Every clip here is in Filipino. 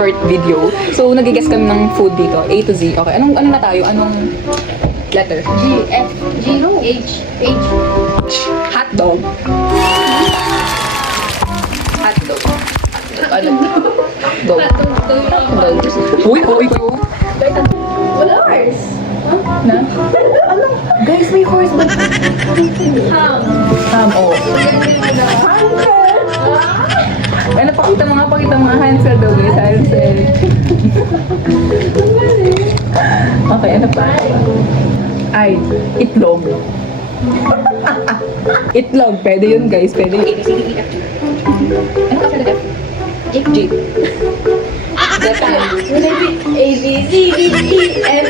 short video. So, nag-guess kami ng food dito. A to Z. Okay, ano na tayo? Anong letter? G, F, G, H, H. Hotdog. Hotdog. Ano? Dog. Dog. Uy, uy, uy. Wala horse. Na? Ano? Guys, may horse ba? Ham. Oh. Ano, pakita mga Hansel daw guys, Hansel. Okay, ano pa? Ay, itlog. Itlog, pwede yun guys, pwede yun. Ano ka sa G. Greta. A, B, C, D, E, F,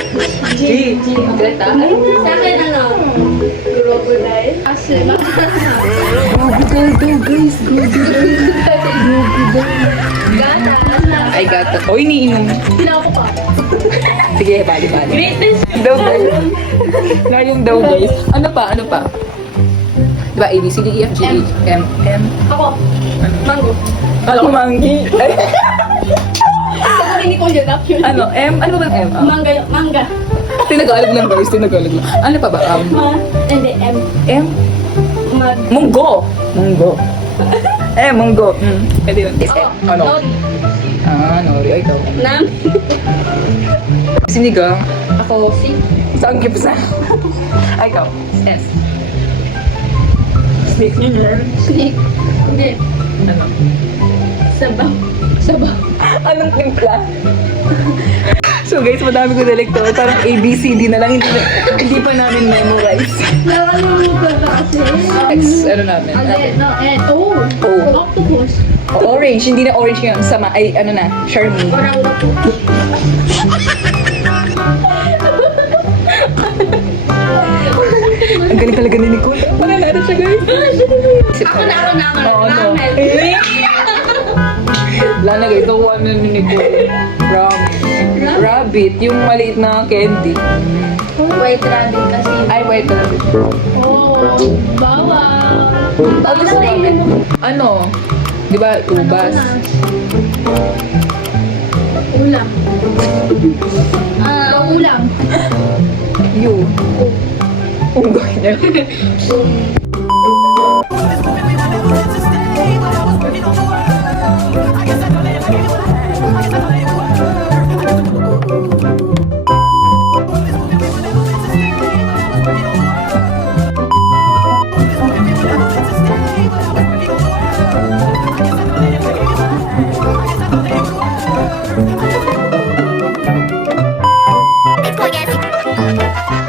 G. G. Greta. Sa akin ano? Crocodile. Asila. Crocodile daw guys, crocodile. Gata. Ay, gata. O, iniinom. Sinaw ko pa. Sige, bali. Greatest. Daw guys. Ngayong daw guys. Ano pa? Diba, A, B, C, D, E, F, G, H, M. Ako. Mango. Kala ko manggi. Ay, Sabi ni Kuya actually. ano, M? Ano ba ang M? Mangga. Mangga. Tinagalag lang guys, tinagalag lang. Ano pa ba? Hindi, M. M? Munggo. Munggo. Pwede yun. Is M. Ano? Nori. Nori. Ay, ikaw. Nam. Sinigang. Ako. Si. Saan gipsa? Ay, ikaw. S. Snake. Snake. Hindi. Ano? Sabaw. Anong timpla? So guys, madami ko delecto. Parang ABCD na lang. Hindi pa namin memorize. Nakalimutan na kasi. X, ano namin? O. O. Octopus. Orange. Hindi na orange yung sama. Ay, ano na. Charmy. Orangutan. Ang galing talaga ni Nicole. Wala natin siya guys. Ako na. Oo, no. Ramen. Wala na guys. Nakuha na ni Nicole. Rabbit. Yung maliit na candy. White rabbit kasi. Ay, wait. Oh. Bawang. Ano sa rabbit? Ano? Di ba? Ubas. Ulam. Ulam. You. Unggoy niya.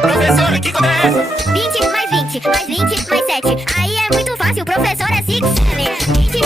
Professor, o que começa? 20 mais 20, mais 20 mais 7. Aí é muito fácil, professor é 6, 7. 20